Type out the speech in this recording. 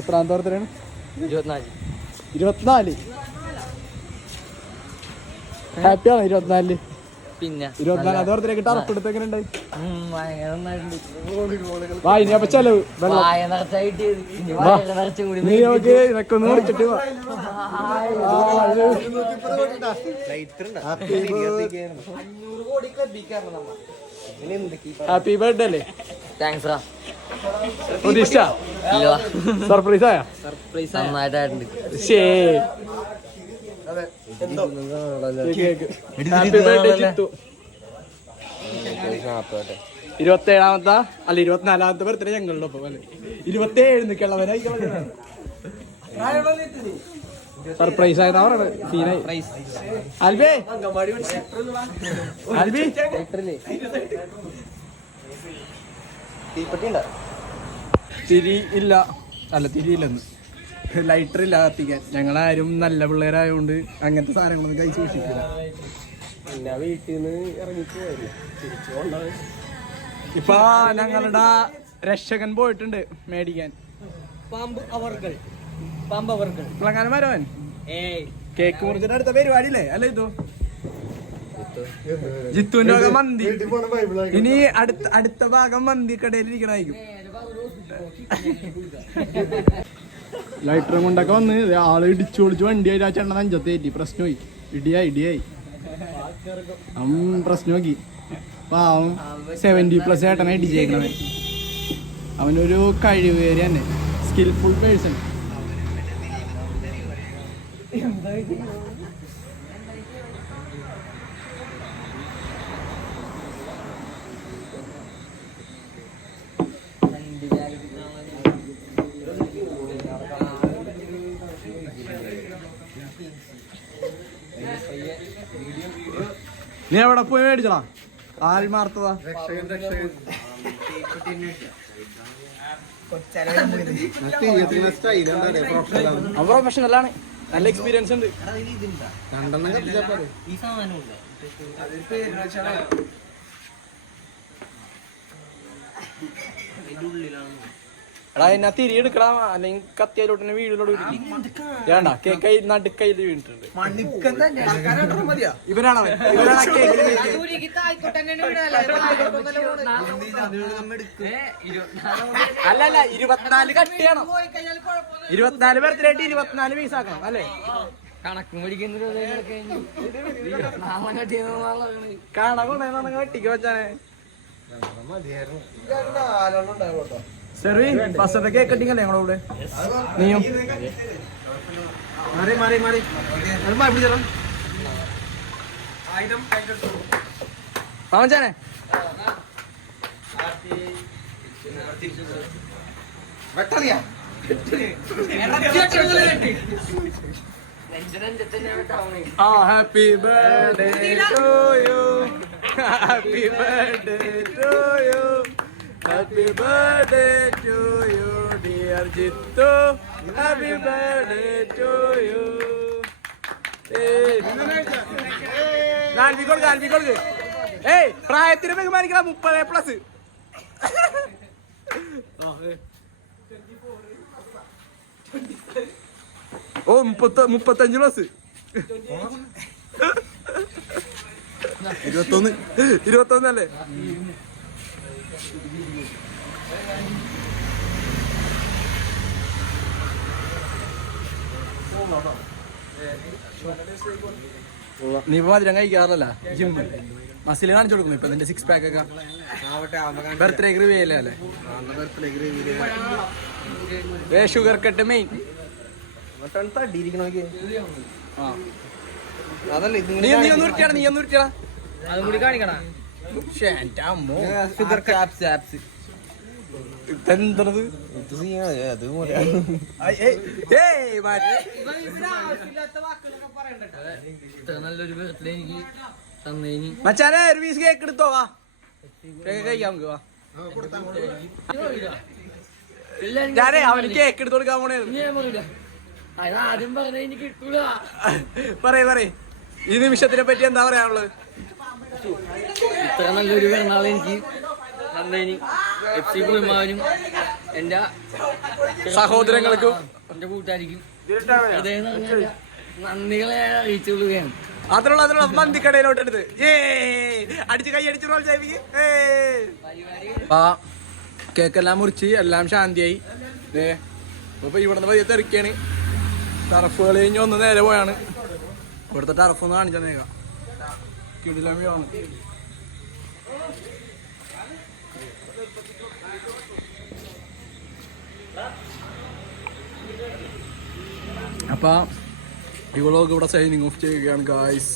എത്രാമത്തെ ബർത്ത്ഡേ ആണ്? 24. ഹാപ്പിയാണോ 24? പിന്നെ 24 ബർത്ത്ഡേക്ക് ടർപ്പെടുത്ത് എങ്ങനെ ഉണ്ടായി? ഇനി അപ്പൊ ചെലവ് നീ നോക്കി ഇതൊക്കെ ഒന്ന് മുറിച്ചിട്ട് ഹാപ്പി ബർത്ത്ഡേ അല്ലേ? താങ്ക്സ്. പ്രതീക്ഷ സർപ്രൈസ് ആയ? സർപ്രൈസ് നന്നായിട്ടായിട്ടുണ്ട്. Happy birthday Jithu. 27ാമത്തെ അല്ല 24ാമത്തെ ബർത്ത്ഡേ ഞങ്ങളുടെ ഒപ്പം അല്ലെ? 27 കിളവനായി സർപ്രൈസ് ആയതാ പറയണത്. സീനായി. ആൽബി ആൽബി തിരി ഇല്ല. അല്ല തിരിയില്ലെന്ന് ലൈറ്റർ ഇല്ല കത്തിക്കാൻ. ഞങ്ങളാരും നല്ല പിള്ളേരായതുകൊണ്ട് അങ്ങനത്തെ സാധനങ്ങളൊന്നും കഴിച്ച് സൂക്ഷിക്കില്ല. പിന്നെ വീട്ടിൽ നിന്ന് ഇറങ്ങിപ്പോയി ഇപ്പൊ ഞങ്ങളുടെ രക്ഷകൻ പോയിട്ടുണ്ട് മേടിക്കാൻ പാമ്പ് അവർകൾ കുളങ്ങാനം വരവൻ കേക്ക് മുറിച്ചിട്ട് അടുത്ത പരിപാടിയില്ലേ അല്ലേ? ജിത്തുവിന്റെ ഭാഗം മന്തി. ഇനി അടുത്ത ഭാഗം മന്തി കടയിൽ ഇരിക്കണായിരിക്കും. ലൈറ്ററും കൊണ്ടൊക്കെ വന്ന് ആള് ഇടിച്ചു പൊളിച്ച് വണ്ടിയായിട്ട് ആ ചെണ്ണ നെഞ്ചത്തേറ്റി പ്രശ്നമായി. ഇടിയായി പ്രശ്നം നോക്കി. പാവം 70+ ഏട്ടനെ ഇടിച്ചേക്കണവൻ. അവനൊരു കഴിവേറി തന്നെ, സ്കിൽഫുൾ പേഴ്സൺ. നീ എവിടെ പോയി മേടിച്ചടാ? ആത്മാർത്ഥതാ. പ്രൊഫഷണലാണ്, നല്ല എക്സ്പീരിയൻസ് ഉണ്ട്. എടാ എന്നാ തിരി എടുക്കണം, അല്ലെങ്കിൽ കത്തിയാലോട്ടെ വീടിലോട്ട് വേണ്ട. കേക്ക് നടുക്കയിൽ വീണിട്ടുണ്ട്. ഇവനാണ് അല്ലല്ല 24 കട്ട് ചെയ്യണം. 24 ബർത്ത്ഡേ 24 പീസ് ആക്കണം അല്ലേ? കണക്കും പഠിക്കുന്ന കണക്കുണ്ടായിരുന്നു വെട്ടിക്ക് വെച്ചാണ്. സെർവി ഫസ്റ്റത്തെ കേക്ക് കട്ടിങ് അല്ലേ ഞങ്ങളുടെ കൂടെ? നീയും മാമച്ചാനെ happy birthday to you, happy birthday to you, happy birthday to you dear Jithu, happy birthday to you. ഗാൽവിക്കൊടുക്ക്. ഏയ് പ്രായത്തിന് ബഹുമാനിക്കണം. 30+. ഓ 35+. 21 അല്ലേ? നീ ഇപ്പൊ മധുരം കഴിക്കാറില്ല. ജിമ്മ് മസിൽ കാണിച്ചു കൊടുക്കുന്നു ഇപ്പൊ നിന്റെ 6 പാക്ക് ഒക്കെ. ബർത്ത്ഡേ റിവ്യൂ ചെയ്യല്ലേ അല്ലേ? Sugar cut main. നീ ഒന്ന് ഉരുട്ടിയാടാ. അതും കൂടി കാണിക്കണ. ഇതെന്തത്? നല്ലൊരു ബർത്ത്ഡേ എനിക്ക് തന്നേനി. മച്ചാനെ ഒരു പീസ് കേക്ക് എടുത്തോ. വാ കേക്ക് കഴിക്കാം നമുക്ക്. വാ ഞാനേ അവന് കേക്ക് എടുത്ത് കൊടുക്കാൻ പോണേ. ആദ്യം പറഞ്ഞ എനിക്ക് കിട്ടൂല. പറയ് ഈ നിമിഷത്തിനെ പറ്റി എന്താ പറയാനുള്ളത്? ഇത്ര നല്ലൊരു പിറന്നാൾ എനിക്ക് തന്നേനി. FC കുളിമാവനും എന്റെ സഹോദരങ്ങൾക്കും എന്റെ കൂട്ടുകാരിക്കും നന്ദികളെ അറിയിച്ചുകൊള്ളുകയാണ്. അതിനുള്ള മന്തിക്കടയിലോട്ട് എടുത്ത് അടിച്ച് കൈ അടിച്ച് റോൾ ചെയ്യിപ്പിക്കും. ആ കേക്കെല്ലാം മുറിച്ച് എല്ലാം ശാന്തിയായി. ഇപ്പൊ ഇവിടെ നിന്ന് പയ്യെ തെറിക്കാണ്. ടർഫുകൾ കഴിഞ്ഞ് ഒന്ന് നേരെ പോയാണ്. ഇവിടുത്തെ ടർഫ് ഒന്ന് കാണിച്ചേക്കാം. കിടിലമാണ്. അപ്പൊ ഈ വ്ളോഗ് ഇവിടെ സൈനിങ് ഓഫ് ചെയ്യുകയാണ് ഗായ്സ്.